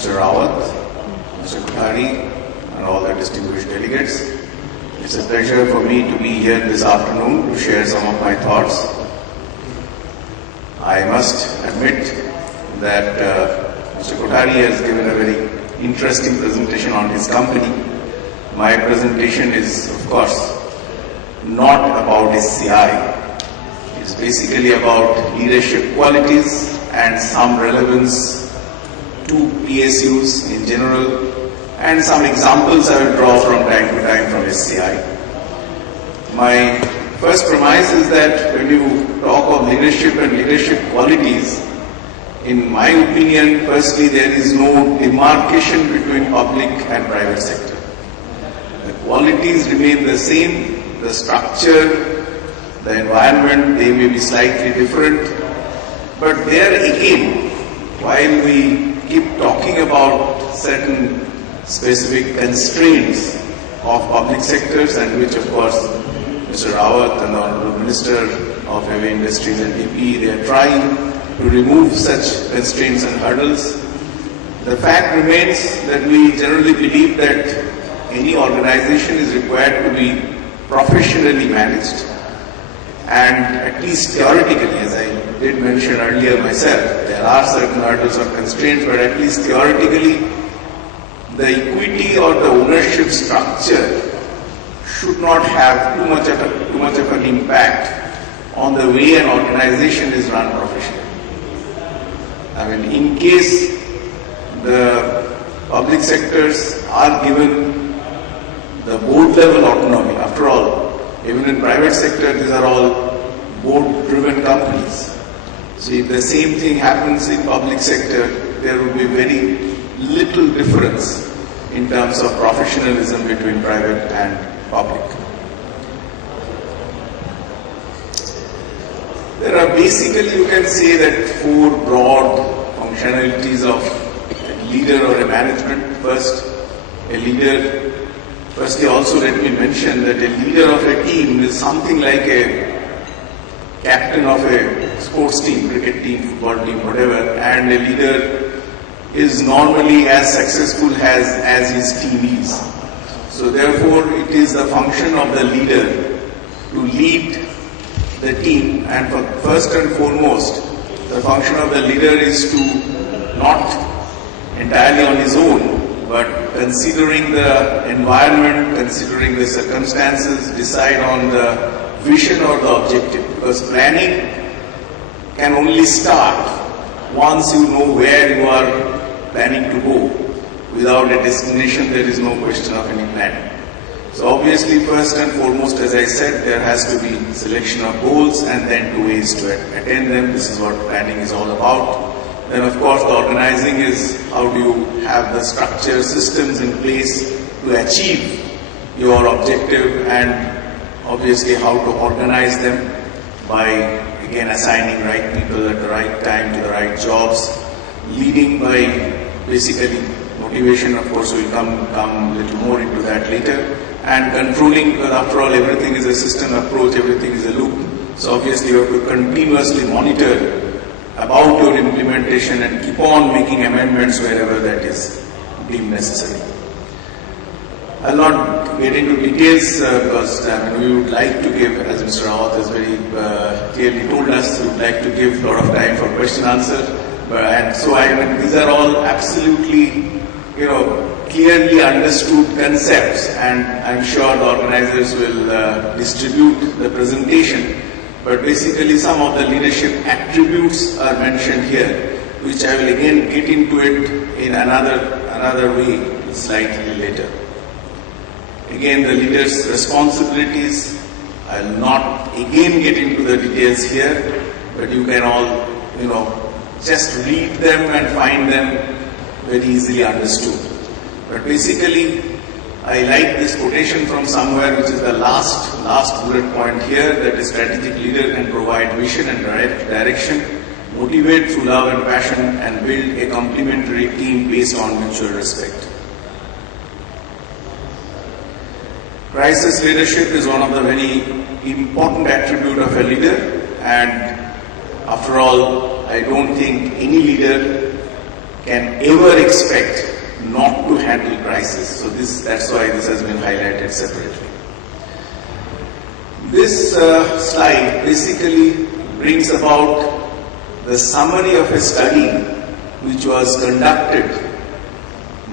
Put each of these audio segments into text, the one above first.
Mr. Rawat, Mr. Kothari, and all the distinguished delegates. It's a pleasure for me to be here this afternoon to share some of my thoughts. I must admit that Mr. Kothari has given a very interesting presentation on his company. My presentation is, of course, not about SCI. It's basically about leadership qualities and some relevance to PSUs in general, and some examples I will draw from time to time from SCI. My first premise is that when you talk of leadership and leadership qualities, in my opinion, firstly, there is no demarcation between public and private sector. The qualities remain the same, the structure, the environment, they may be slightly different, but there again, while we keep talking about certain specific constraints of public sectors, and which of course Mr. Rawat and the Honorable Minister of Heavy Industries and DP, they are trying to remove such constraints and hurdles. The fact remains that we generally believe that any organization is required to be professionally managed, and at least theoretically, as I did mention earlier myself, there are certain hurdles or constraints, but at least theoretically, the equity or the ownership structure should not have too much of an impact on the way an organization is run professionally. I mean, in case the public sectors are given the board level autonomy, after all, even in private sector, these are all board-driven companies. So if the same thing happens in public sector, there will be very little difference in terms of professionalism between private and public. There are basically, you can say that, four broad functionalities of a leader or a management. First, a leader. Firstly, also let me mention that a leader of a team is something like a captain of a sports team, cricket team, football team, whatever, and a leader is normally as successful as his team is. So therefore, it is the function of the leader to lead the team, and first and foremost, the function of the leader is to not entirely on his own, but considering the environment, considering the circumstances, decide on the vision or the objective. Because planning can only start once you know where you are planning to go. Without a destination, there is no question of any planning. So obviously, first and foremost, as I said, there has to be selection of goals and then two ways to attain them. This is what planning is all about. Then of course the organizing is how do you have the structure, systems in place to achieve your objective, and obviously how to organize them by again assigning right people at the right time to the right jobs, leading by basically motivation. Of course we'll come a little more into that later, and controlling, because after all everything is a system approach, everything is a loop. So obviously you have to continuously monitor about your implementation and keep on making amendments wherever that is deemed necessary. I'll not get into details because we would like to give, as Mr. Rawat has very clearly told us, we would like to give a lot of time for question answer. And so these are all absolutely, clearly understood concepts, and I'm sure the organizers will distribute the presentation. But basically some of the leadership attributes are mentioned here, which I will again get into it in another way slightly later. Again, the leader's responsibilities, I will not again get into the details here, but you can all, just read them and find them very easily understood. But basically, I like this quotation from somewhere, which is the last bullet point here, that a strategic leader can provide vision and direction, motivate through love and passion, and build a complementary team based on mutual respect. Crisis leadership is one of the very important attributes of a leader, and after all, I don't think any leader can ever expect not to handle crisis. So that's why this has been highlighted separately. This slide basically brings about the summary of a study which was conducted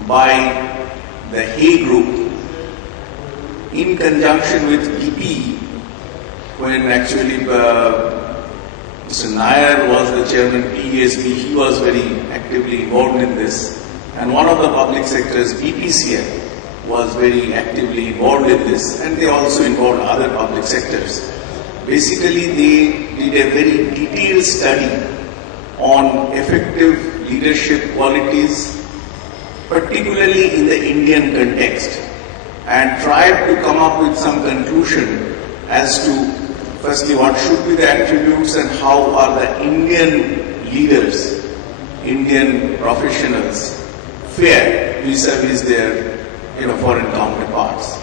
by the Hay Group in conjunction with BP, when actually Mr. Nair was the chairman of PESB. He was very actively involved in this, and one of the public sectors, BPCL, was very actively involved in this, and they also involved other public sectors. Basically, they did a very detailed study on effective leadership qualities, particularly in the Indian context, and tried to come up with some conclusion as to, firstly, what should be the attributes and how are the Indian leaders, Indian professionals fare vis-a-vis their foreign counterparts.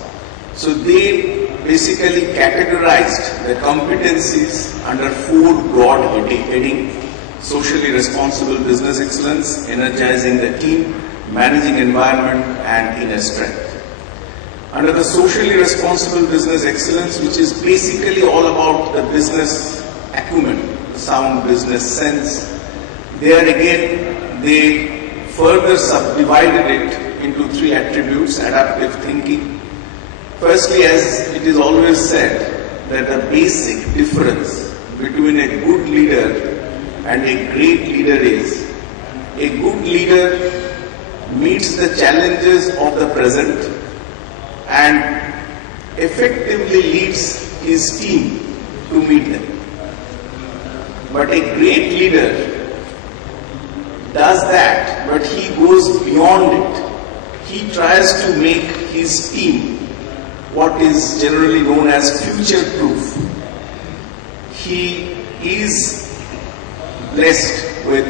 So they basically categorized the competencies under 4 broad headings: socially responsible business excellence, energizing the team, managing environment, and inner strength. Under the socially responsible business excellence, which is basically all about the business acumen, sound business sense, there again they further subdivided it into 3 attributes: adaptive thinking. Firstly, as it is always said, that the basic difference between a good leader and a great leader is a good leader meets the challenges of the present and effectively leads his team to meet them. But a great leader does that, but he goes beyond it. He tries to make his team what is generally known as future-proof. He is blessed with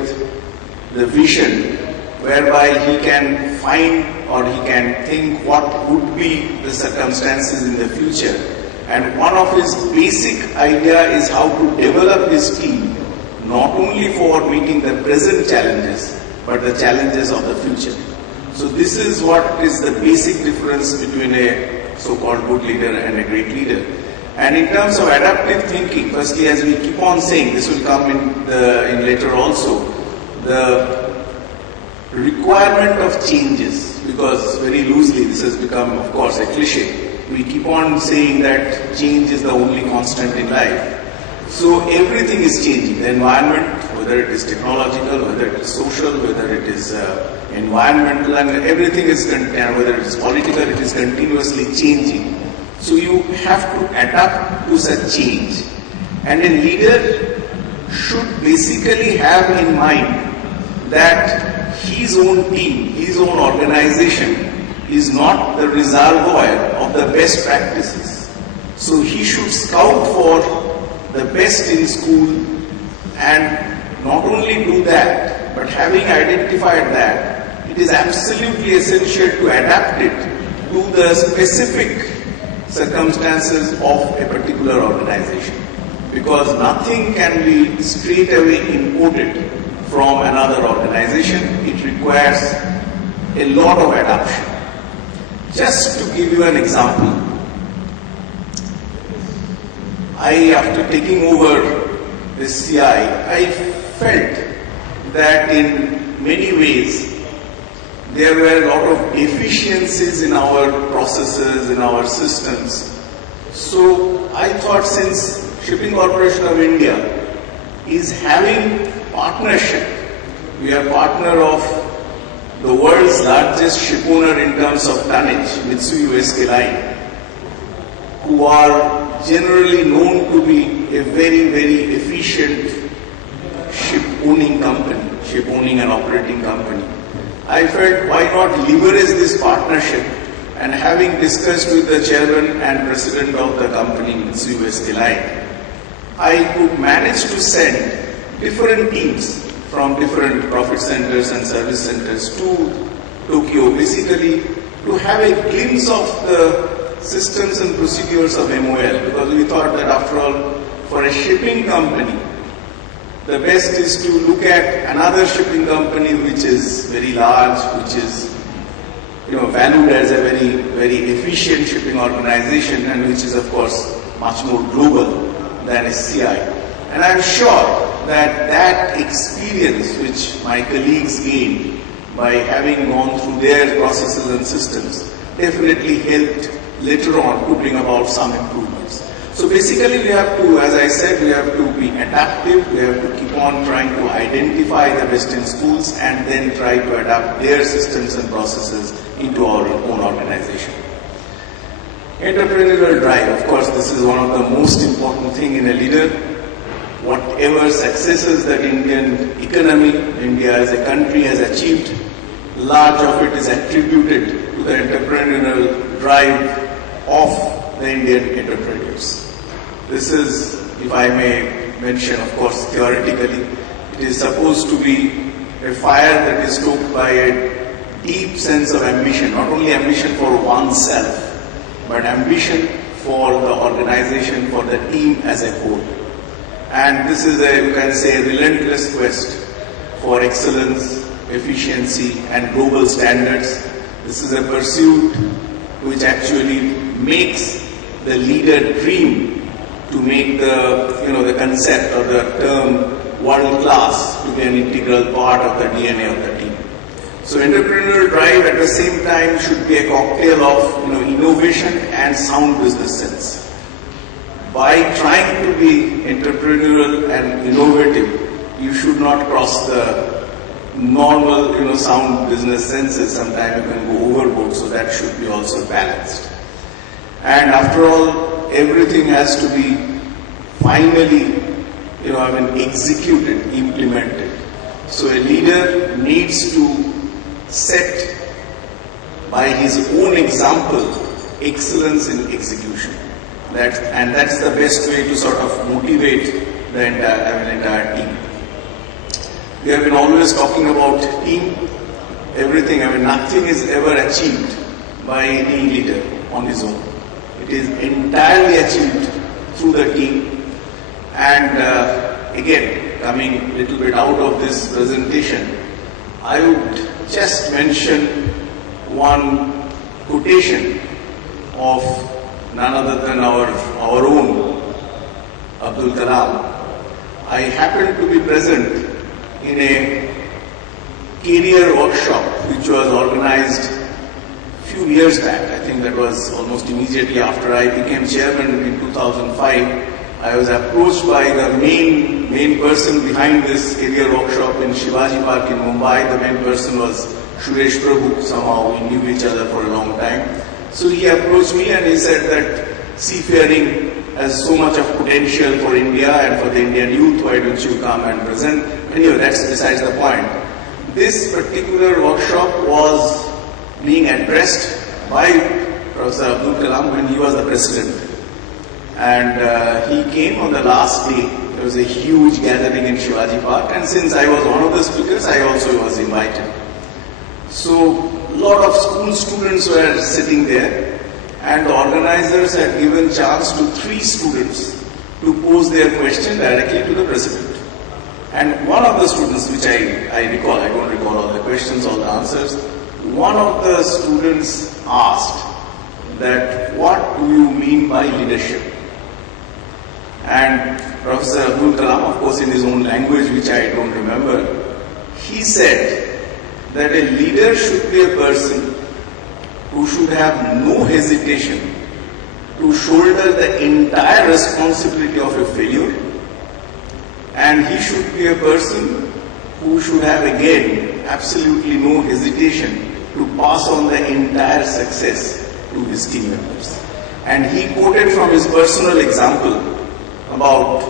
the vision whereby he can find or he can think what would be the circumstances in the future. And one of his basic idea is how to develop his team, not only for meeting the present challenges, but the challenges of the future. So this is what is the basic difference between a so-called good leader and a great leader. And in terms of adaptive thinking, firstly, as we keep on saying, this will come in later also, the requirement of changes, because very loosely this has become, of course, a cliche. We keep on saying that change is the only constant in life. So everything is changing. The environment, whether it is technological, whether it is social, whether it is environmental, and everything is, whether it is political, it is continuously changing. So you have to adapt to such change. And a leader should basically have in mind that his own team, his own organization is not the reservoir of the best practices. So he should scout for the best in school, and not only do that, but having identified that, it is absolutely essential to adapt it to the specific circumstances of a particular organization. Because nothing can be straight away imported from another organization. It requires a lot of adaptation. Just to give you an example, after taking over this CI, I felt that in many ways there were a lot of deficiencies in our processes, in our systems. So I thought, since Shipping Corporation of India is having partnership, we are partner of the world's largest ship owner in terms of tonnage, Mitsui U.S.K. Line, who are generally known to be a very, very efficient ship owning and operating company. I felt, why not leverage this partnership, and having discussed with the chairman and president of the company, Mitsui U.S.K. Line, I could manage to send different teams from different profit centers and service centers to Tokyo, basically to have a glimpse of the systems and procedures of MOL, because we thought that after all, for a shipping company, the best is to look at another shipping company which is very large, which is valued as a very, very efficient shipping organization, and which is of course much more global than SCI. And I'm sure that that experience which my colleagues gained by having gone through their processes and systems definitely helped later on to bring about some improvements. So basically we have to, as I said, we have to be adaptive, we have to keep on trying to identify the best in schools and then try to adapt their systems and processes into our own organization. Entrepreneurial drive, of course, this is one of the most important thing in a leader. Whatever successes that Indian economy, India as a country has achieved, large of it is attributed to the entrepreneurial drive of the Indian entrepreneurs. This is, if I may mention, of course, theoretically, it is supposed to be a fire that is stoked by a deep sense of ambition, not only ambition for oneself, but ambition for the organization, for the team as a whole. And this is a, you can say, a relentless quest for excellence, efficiency, and global standards. This is a pursuit which actually makes the leader dream to make the concept or the term world class to be an integral part of the DNA of the team. So entrepreneurial drive at the same time should be a cocktail of innovation and sound business sense. By trying to be entrepreneurial and innovative, you should not cross the normal sound business senses. Sometimes you can go overboard, so that should be also balanced. And after all, everything has to be finally executed, implemented. So a leader needs to set by his own example excellence in execution. That's the best way to sort of motivate the entire team. We have been always talking about team, everything. Nothing is ever achieved by any leader on his own. It is entirely achieved through the team. And again, coming a little bit out of this presentation, I would just mention one quotation of none other than our own Abdul Kalam. I happened to be present in a career workshop which was organized a few years back. I think that was almost immediately after I became chairman in 2005. I was approached by the main person behind this career workshop in Shivaji Park in Mumbai. The main person was Suresh Prabhu. Somehow we knew each other for a long time. So he approached me and he said that seafaring has so much of potential for India and for the Indian youth. Why don't you come and present? Anyway, that's besides the point. This particular workshop was being addressed by Professor Abdul Kalam when he was the president. And he came on the last day. There was a huge gathering in Shivaji Park, and since I was one of the speakers, I also was invited. So a lot of school students were sitting there, and the organizers had given chance to 3 students to pose their question directly to the president. And one of the students, which I recall, I don't recall all the questions, all the answers, one of the students asked that, what do you mean by leadership? And Professor Abdul Kalam, of course in his own language, which I don't remember, he said that a leader should be a person who should have no hesitation to shoulder the entire responsibility of a failure, and he should be a person who should have again absolutely no hesitation to pass on the entire success to his team members. And he quoted from his personal example about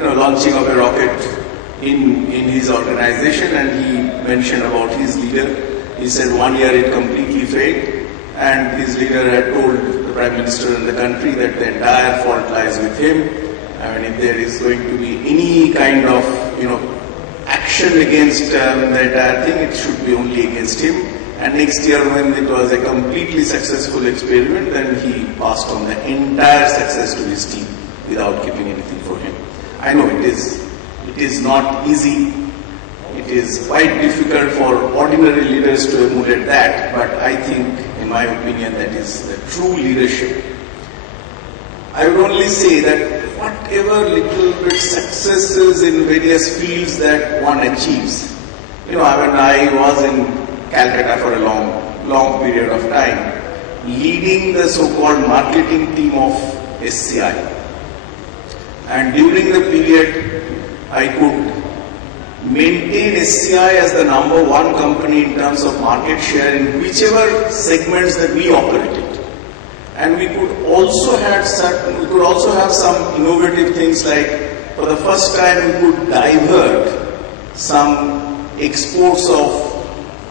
launching of a rocket in his organization, and he mentioned about his leader. He said 1 year it completely failed, and his leader had told the Prime Minister and the country that the entire fault lies with him. If there is going to be any kind of action against the entire thing, it should be only against him. And next year, when it was a completely successful experiment, then he passed on the entire success to his team without keeping anything for him. I know it is It is not easy. It is quite difficult for ordinary leaders to emulate that, but I think, in my opinion, that is the true leadership. I would only say that whatever little bit successes in various fields that one achieves, when I was in Calcutta for a long period of time, leading the so-called marketing team of SCI. And during the period, I could maintain SCI as the #1 company in terms of market share in whichever segments that we operated. And we could also have some innovative things like, for the first time, we could divert some exports of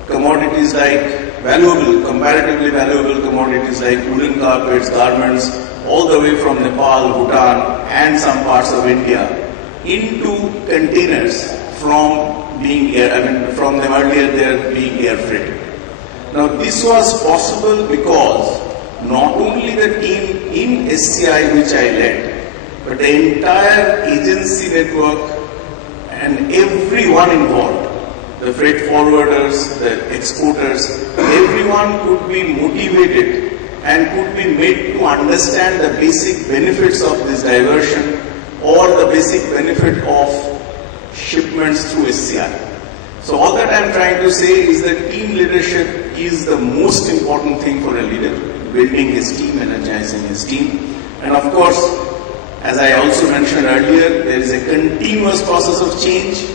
commodities like comparatively valuable commodities like woolen carpets, garments, all the way from Nepal, Bhutan, and some parts of India into containers from them earlier there being air freighted. Now this was possible because not only the team in SCI which I led, but the entire agency network and everyone involved, the freight forwarders, the exporters, everyone could be motivated and could be made to understand the basic benefits of this diversion or the basic benefit of shipments through SCI. So all that I am trying to say is that team leadership is the most important thing for a leader, building his team, energizing his team. And of course, as I also mentioned earlier, there is a continuous process of change.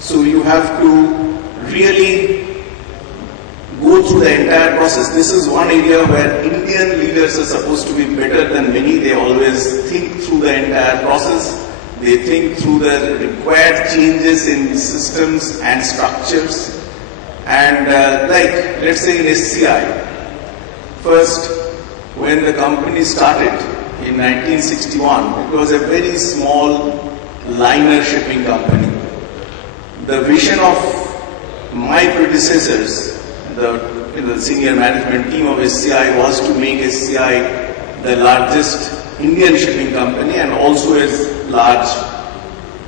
So you have to really go through the entire process. This is one area where Indian leaders are supposed to be better than many. They always think through the entire process. They think through the required changes in systems and structures. And let's say in SCI, first, when the company started in 1961, it was a very small liner shipping company. The vision of my predecessors, the senior management team of SCI, was to make SCI the largest Indian shipping company and also as large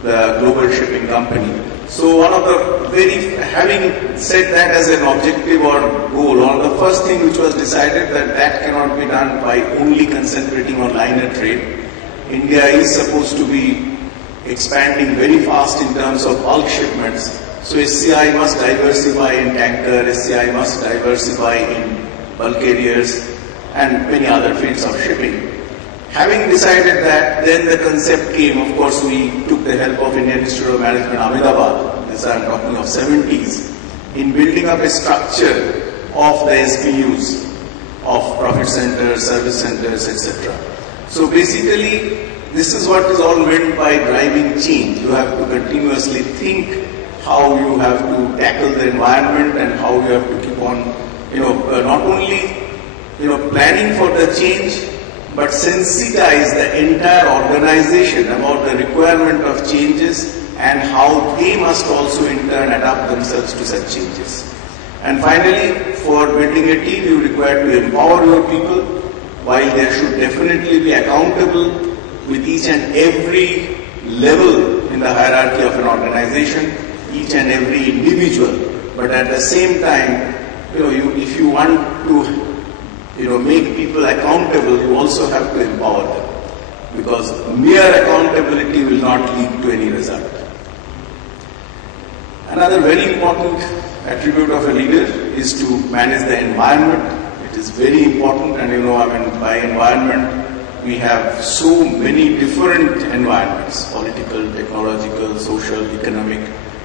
global shipping company. So having set that as an objective or goal, one of the first thing which was decided that cannot be done by only concentrating on liner trade. India is supposed to be expanding very fast in terms of bulk shipments. So SCI must diversify in tanker, SCI must diversify in bulk carriers and many other fields of shipping. Having decided that, then the concept came. Of course, we took the help of Indian Institute of Management, Ahmedabad, this I am talking of 70s, in building up a structure of the SBUs, of profit centers, service centers, etc. So basically, this is what is all meant by driving change. You have to continuously think how you have to tackle the environment and how you have to keep on, not only, planning for the change, but sensitize the entire organization about the requirement of changes and how they must also in turn adapt themselves to such changes. And finally, for building a team, you require to empower your people, while there should definitely be accountable with each and every level in the hierarchy of an organization, each and every individual. But at the same time, if you want to make people accountable, you also have to empower them, because mere accountability will not lead to any result. Another very important attribute of a leader is to manage the environment. It is very important, and by environment, we have so many different environments, political, technological, social, economic,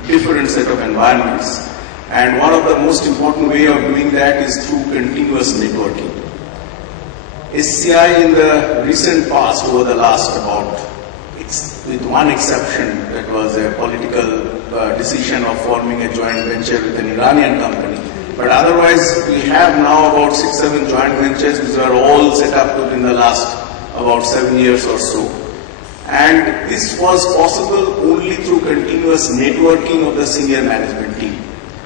different set of environments. And one of the most important way of doing that is through continuous networking. SCI in the recent past, over the last with one exception, that was a political decision of forming a joint venture with an Iranian company. But otherwise, we have now about 6-7 joint ventures which are all set up within the last about 7 years or so. And this was possible only through continuous networking of the senior management team.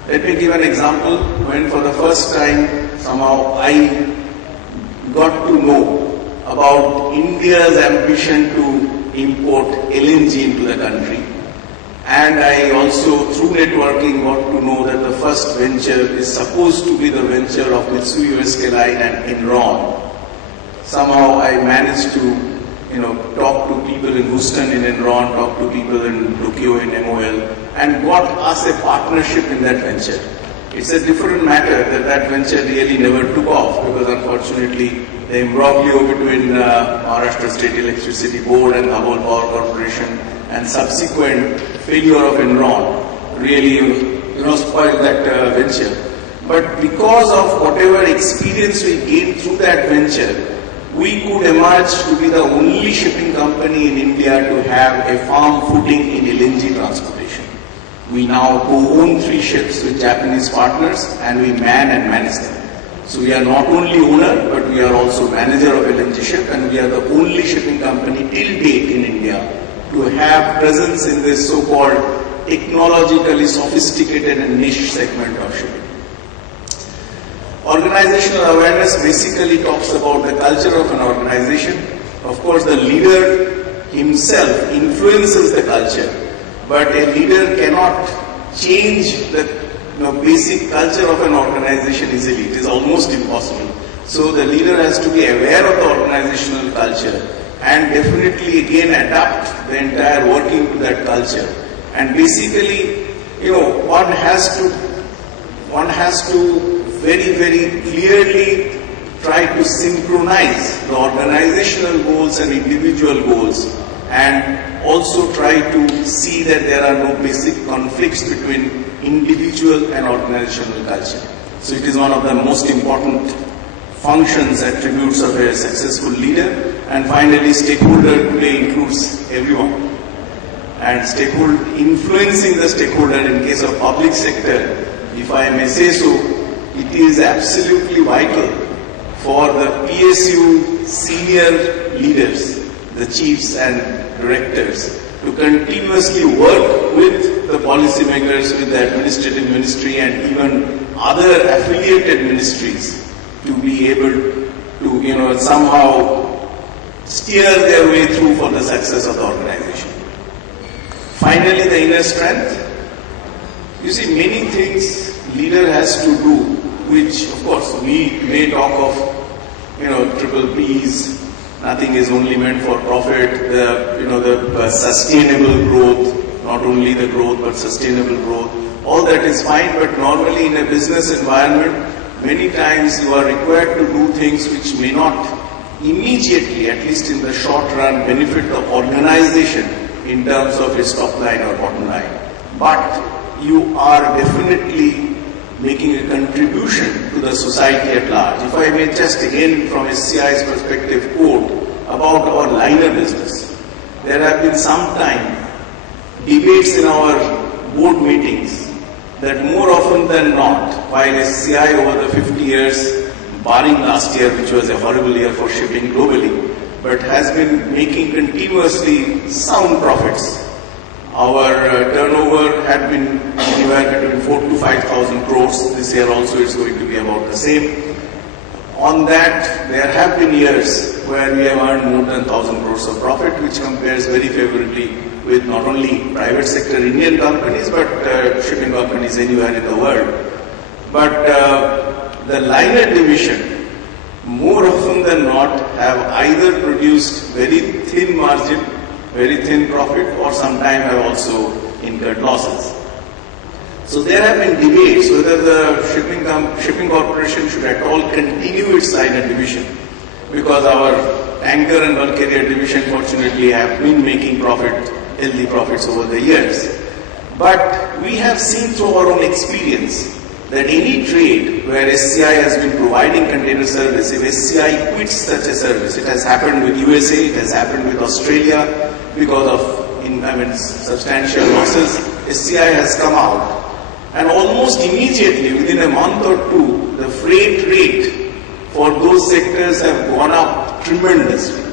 Let me give an example. When for the first time, somehow I got to know about India's ambition to import LNG into the country. And I also, through networking, got to know that the first venture is supposed to be the venture of Mitsui U.S. Line and Enron. Somehow I managed to talk to people in Houston in Enron, talk to people in Tokyo in MOL, and got us a partnership in that venture. It's a different matter that venture really never took off, because unfortunately the imbroglio between Maharashtra State Electricity Board and Dabhol Power Corporation and subsequent failure of Enron really spoiled that venture. But because of whatever experience we gained through that venture, we could emerge to be the only shipping company in India to have a firm footing in LNG transportation. We now co-own 3 ships with Japanese partners, and we man and manage them. So we are not only owner, but we are also manager of LNG ship, and we are the only shipping company till date in India to have presence in this so-called technologically sophisticated and niche segment of shipping. Organizational awareness basically talks about the culture of an organization. Of course, the leader himself influences the culture, but a leader cannot change the basic culture of an organization easily. It is almost impossible. So the leader has to be aware of the organizational culture and definitely again adapt the entire working to that culture. And basically, one has to very, very clearly try to synchronize the organizational goals and individual goals, and also try to see that there are no basic conflicts between individual and organizational culture. So it is one of the most important functions, attributes of a successful leader. And finally, stakeholder today includes everyone. And influencing the stakeholder in case of public sector, if I may say so, it is absolutely vital for the PSU senior leaders, the chiefs and directors, to continuously work with the policymakers, with the administrative ministry and even other affiliated ministries to be able to, somehow steer their way through for the success of the organization. Finally, the inner strength. You see, many things leader has to do, which of course we may talk of, triple P's. Nothing is only meant for profit. The sustainable growth, not only the growth but sustainable growth. All that is fine, but normally in a business environment, many times you are required to do things which may not immediately, at least in the short run, benefit the organization in terms of its top line or bottom line. But you are definitely making a contribution to the society at large. If I may just again from SCI's perspective quote about our liner business. There have been sometime debates in our board meetings that more often than not, while SCI over the 50 years, barring last year which was a horrible year for shipping globally, but has been making continuously sound profits. Our turnover had been anywhere between 4,000 to 5,000 crores. This year also it's going to be about the same. On that, there have been years where we have earned more than 1,000 crores of profit, which compares very favorably with not only private sector Indian companies, but shipping companies anywhere in the world. But the liner division, more often than not, have either produced very thin margin, very thin profit, or sometimes have also incurred losses. So there have been debates whether the shipping corporation should at all continue its liner division, because our tanker and bulk carrier division fortunately have been making healthy profits over the years. But we have seen through our own experience that any trade where SCI has been providing container service, if SCI quits such a service, it has happened with USA, it has happened with Australia, because of substantial losses, SCI has come out. And almost immediately, within a month or two, the freight rate for those sectors have gone up tremendously.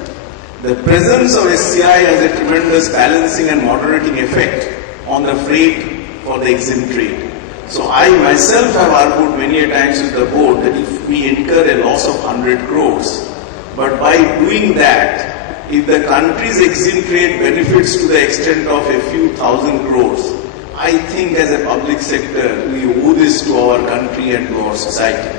The presence of SCI has a tremendous balancing and moderating effect on the freight for the EXIM trade. So I myself have argued many a times with the board that if we incur a loss of 100 crores, but by doing that, if the country's EXIM trade benefits to the extent of a few thousand crores. I think as a public sector, we owe this to our country and to our society.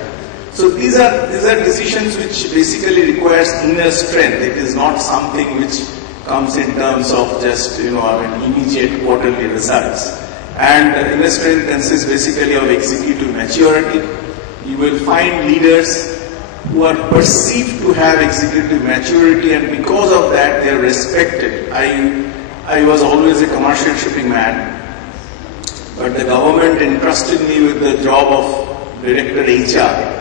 So these are decisions which basically requires inner strength. It is not something which comes in terms of just, immediate quarterly results. And inner strength consists basically of executive maturity. You will find leaders who are perceived to have executive maturity, and because of that they are respected. I was always a commercial shipping man, but the government entrusted me with the job of Director HR.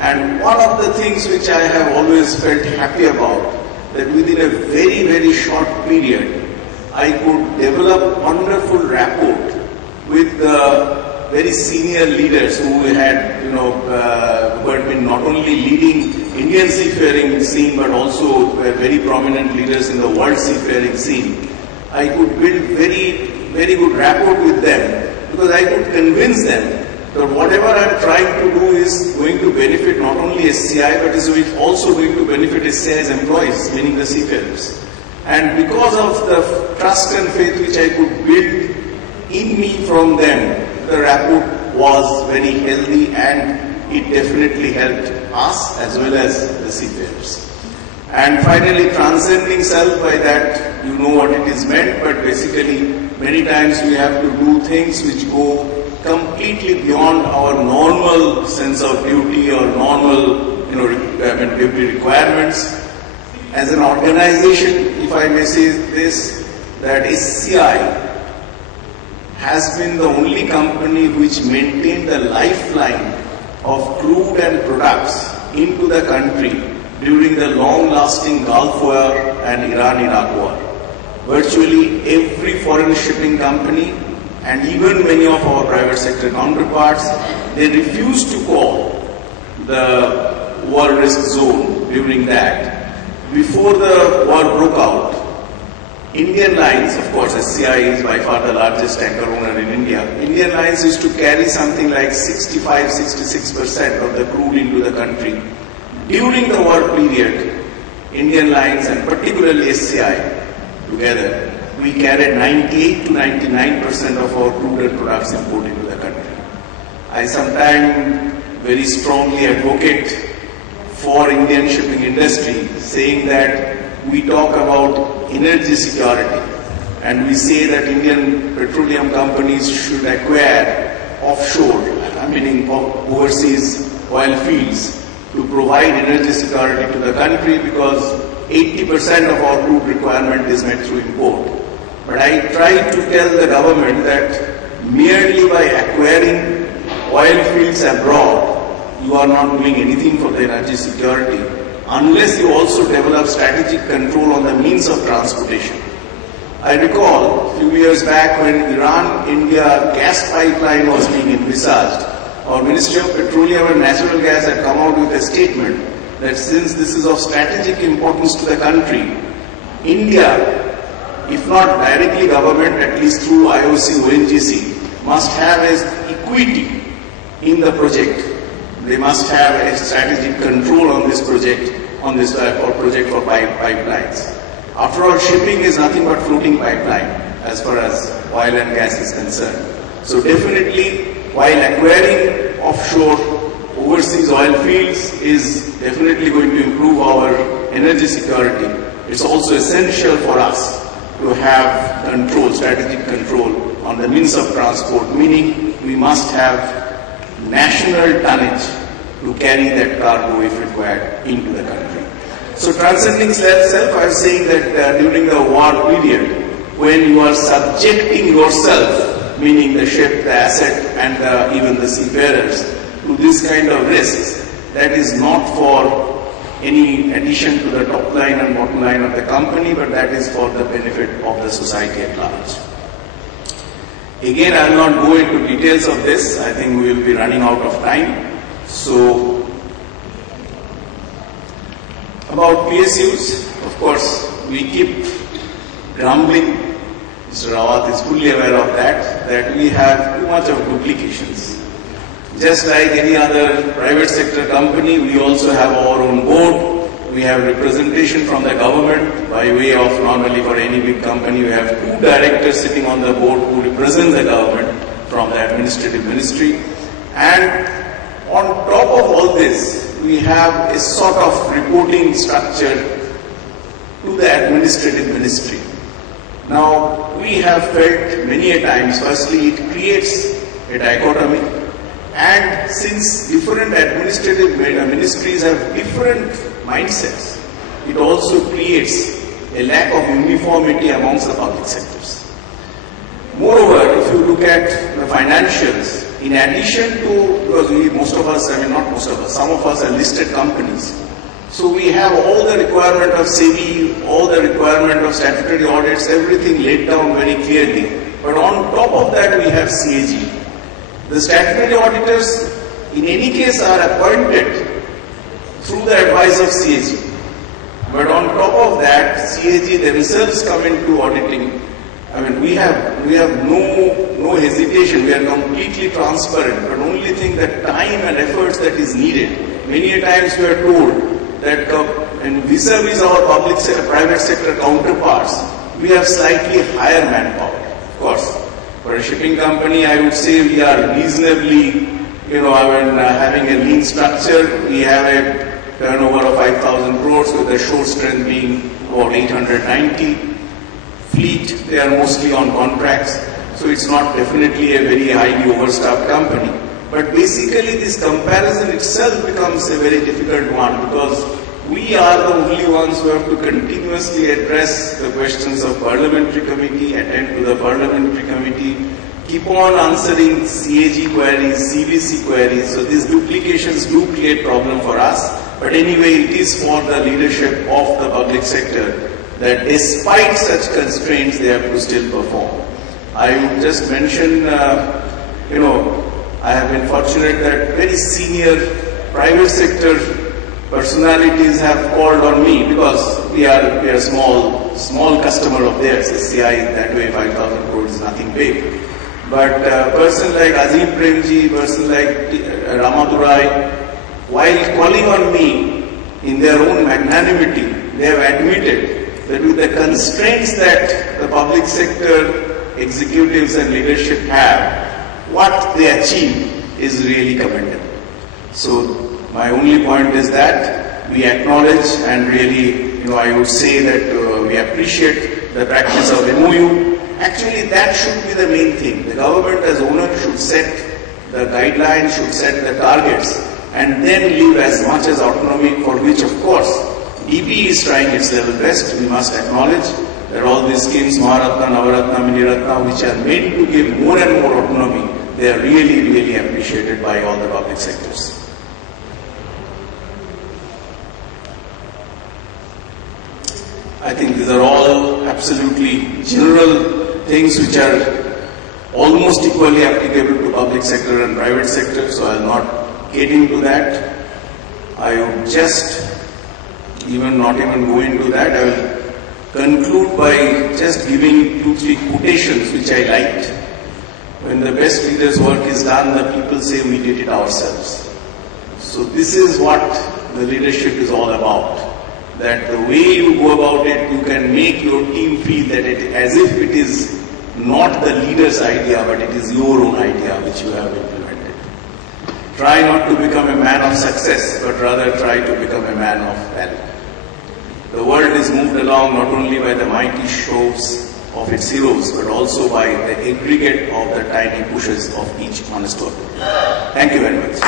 And one of the things which I have always felt happy about, that within a very, very short period, I could develop wonderful rapport with the very senior leaders who had, who had been not only leading Indian seafaring scene, but also were very prominent leaders in the world seafaring scene. I could build very, very good rapport with them, because I could convince them that whatever I am trying to do is going to benefit not only SCI, but is also going to benefit SCI's employees, meaning the seafarers. And because of the trust and faith which I could build in me from them, the rapport was very healthy, and it definitely helped us as well as the seafarers. And finally, transcending self, by that you know what it is meant, but basically many times we have to do things which go completely beyond our normal sense of duty or normal duty requirements. As an organization, if I may say this, that SCI has been the only company which maintained the lifeline of crude and products into the country during the long-lasting Gulf War and Iran-Iraq War. Virtually every foreign shipping company and even many of our private sector counterparts, they refused to call the war risk zone during that. Before the war broke out, Indian Lines, of course SCI is by far the largest tanker owner in India, Indian Lines used to carry something like 65-66% of the crude into the country. During the war period, Indian Lines and particularly SCI together, we carried 98 to 99% of our crude and products imported into the country. I sometimes very strongly advocate for Indian shipping industry, saying that we talk about energy security and we say that Indian petroleum companies should acquire offshore, meaning overseas oil fields, to provide energy security to the country, because 80% of our crude requirement is met through import. But I try to tell the government that merely by acquiring oil fields abroad, you are not doing anything for the energy security unless you also develop strategic control on the means of transportation. I recall a few years back when Iran-India gas pipeline was being envisaged, our Ministry of Petroleum and Natural Gas had come out with a statement that since this is of strategic importance to the country, India, if not directly government, at least through IOC, ONGC, must have as equity in the project. They must have a strategic control on this project, project for pipelines. After all, shipping is nothing but floating pipeline as far as oil and gas is concerned. So definitely, while acquiring offshore overseas oil fields is definitely going to improve our energy security, it's also essential for us to have control, strategic control on the means of transport, meaning we must have national tonnage to carry that cargo if required into the country. So transcending self, I was saying that during the war period, when you are subjecting yourself, meaning the ship, the asset and even the seafarers, to this kind of risks, that is not for any addition to the top line and bottom line of the company, but that is for the benefit of the society at large. Again, I will not go into details of this. I think we will be running out of time. So, about PSUs, of course, we keep grumbling. Mr. Rawat is fully aware of that we have too much of duplications. Just like any other private sector company, we also have our own board, we have representation from the government by way of, normally for any big company, we have 2 directors sitting on the board who represent the government from the administrative ministry. And on top of all this, we have a sort of reporting structure to the administrative ministry. Now, we have felt many a times, firstly, it creates a dichotomy, and since different administrative ministries have different mindsets, it also creates a lack of uniformity amongst the public sectors. Moreover, if you look at the financials, in addition to, because most of us, not most of us, some of us are listed companies, so we have all the requirement of SEBI, all the requirement of statutory audits, everything laid down very clearly. But on top of that, we have CAG. The statutory auditors, in any case, are appointed through the advice of CAG. But on top of that, CAG themselves come into auditing. We have no hesitation. We are completely transparent. But only thing that time and efforts that is needed. Many a times we are told that vis-a-vis our private sector counterparts, we have slightly higher manpower. Of course, for a shipping company, I would say we are reasonably, having a lean structure. We have a turnover of 5,000 crores with the shore strength being about 890. Fleet, they are mostly on contracts, so it's not definitely a very highly overstaffed company. But basically this comparison itself becomes a very difficult one, because we are the only ones who have to continuously address the questions of parliamentary committee, attend to the parliamentary committee, keep on answering CAG queries, CVC queries. So these duplications do create problem for us. But anyway, it is for the leadership of the public sector that despite such constraints, they have to still perform. I would just mention, I have been fortunate that very senior private sector personalities have called on me, because we are a small customer of theirs. SCI, that way 5,000 crores is nothing big. But a person like Azim Premji, person like Ramadurai, while calling on me in their own magnanimity, they have admitted that with the constraints that the public sector executives and leadership have, what they achieve is really commendable. So my only point is that we acknowledge and really, I would say that we appreciate the practice of MOU. Actually, that should be the main thing. The government as owner should set the guidelines, should set the targets, and then leave as much as autonomy, for which, of course, DB is trying its level best. We must acknowledge that all these schemes, Maharatna, Navaratna, Miniratna, which are meant to give more and more autonomy, they are really, really appreciated by all the public sectors. I think these are all absolutely general things which are almost equally applicable to public sector and private sector, so I will not get into that. I would just not even go into that. I will conclude by just giving 2-3 quotations which I liked. When the best leader's work is done, the people say we did it ourselves. So this is what the leadership is all about. That the way you go about it, you can make your team feel that as if it is not the leader's idea, but it is your own idea which you have implemented. Try not to become a man of success, but rather try to become a man of value. The world is moved along not only by the mighty shows of its heroes, but also by the aggregate of the tiny pushes of each honest worker. Thank you very much.